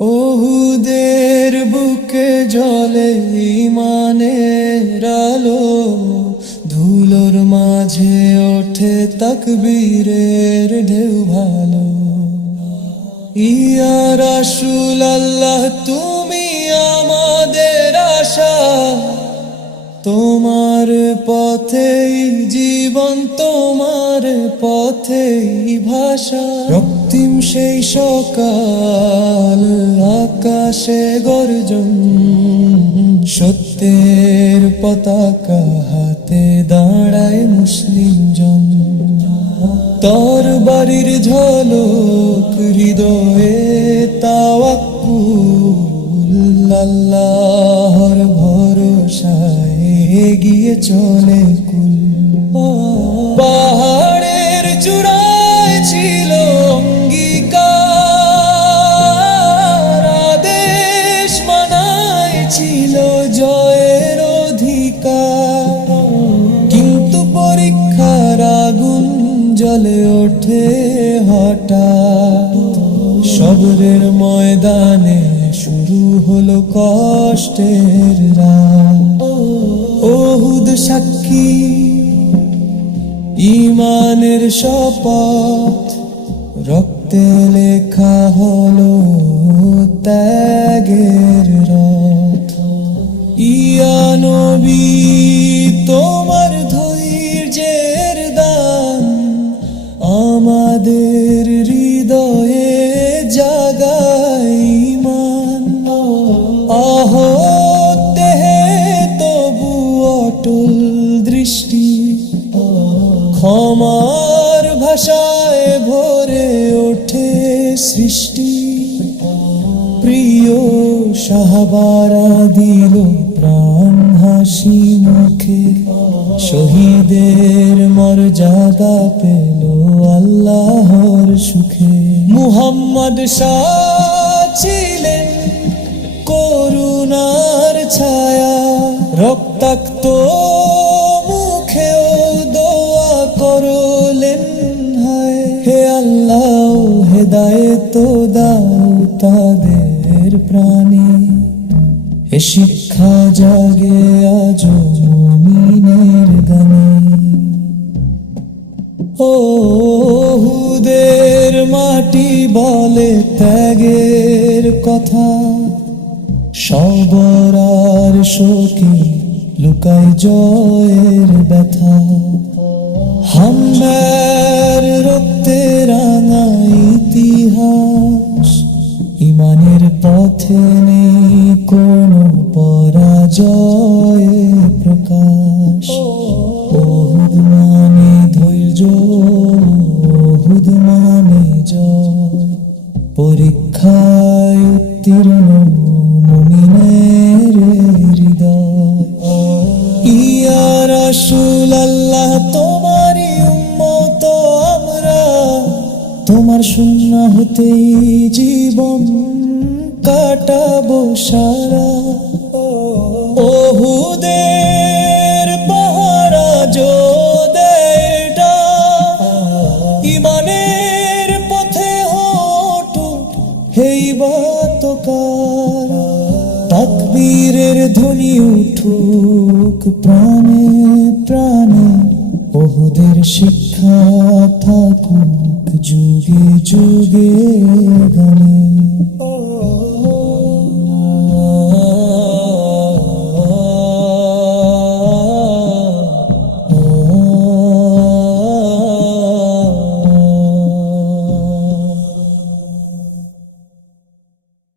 ওহুদের বুকে জ্বলে ঈমানের আলো, ধুলোর মাঝে ওঠে তাকবীরের ঢেউ ভালো। ইয়া রাসূলুল্লাহ তুমি আমাদের আশা, তোমার পথেই জীবন, তোমার পথেই ভাষা। রক্তিম সেই সকাল, আকাশে গর্জন, সত্যের পতাকা হাতে দাঁড়ায় মুসলিম জন। তরবারির ঝলক হৃদয়ে তাওয়াক্কুল, আল্লাহর ভরসায় এগিয়ে চলে কুল। পাহাড়ের চূড়ায় ছিল অঙ্গীকার, আদেশ মানায় ছিল জয়ের অধিকার। কিন্তু পরীক্ষার আগুন জ্বলে ওঠে হঠাৎ, সবরের ময়দানে শুরু হলো কষ্টের রাত। ওহুদ সাক্ষী ঈমানের শপথ, রক্তে লেখা হলো ত্যাগের রথ। ইয়া নবী তোমার ধৈর্যের দান, আমাদের হৃদয়ে জাগায় ঈমান। আহত দেহে তবু অটল দৃষ্টি, ক্ষমার ভাষায় ভরে ওঠে সৃষ্টি। প্রিয় সাহাবারা দিল প্রাণ হাসি মুখে, শহীদের মর্যাদা পেল আল্লাহর সুখে। মুহাম্মদ শাহ ছিলেন করুণার ছায়া, রক্তাক্ত মুখেও দোয়া করলেন হায়। হে আল্লাহ হেদায়েত দাও তাদের প্রাণে, এ শিক্ষা জাগে আজ মুমিনের গানে। ওহুদের মাটি বলে ত্যাগের কথা, সবর আর শোকে লুকায় জয়ের ব্যথা। হামদার রক্তে রাঙা ইতিহাস, ঈমানের পথে নেই কোনো পরাজয়ের প্রকাশ। ওহুদ মানে ধৈর্য, ওহুদ মানে জয়, পরীক্ষায় উত্তীর্ণ মুমিনের হৃদয়। ইয়া রাসূলুল্লাহ তোমারই উম্মত আমরা, তোমার সুন্নাহতেই জীবন কাটাবো সারা। ওহুদের পাহারা যোদ্ধা, ঈমানের পথে হটো হেইবাতকার। তাকবীরের ধ্বনি উঠুক প্রাণে প্রাণে, ওহুদের শিক্ষা থাকুক যুগে যুগে গানে।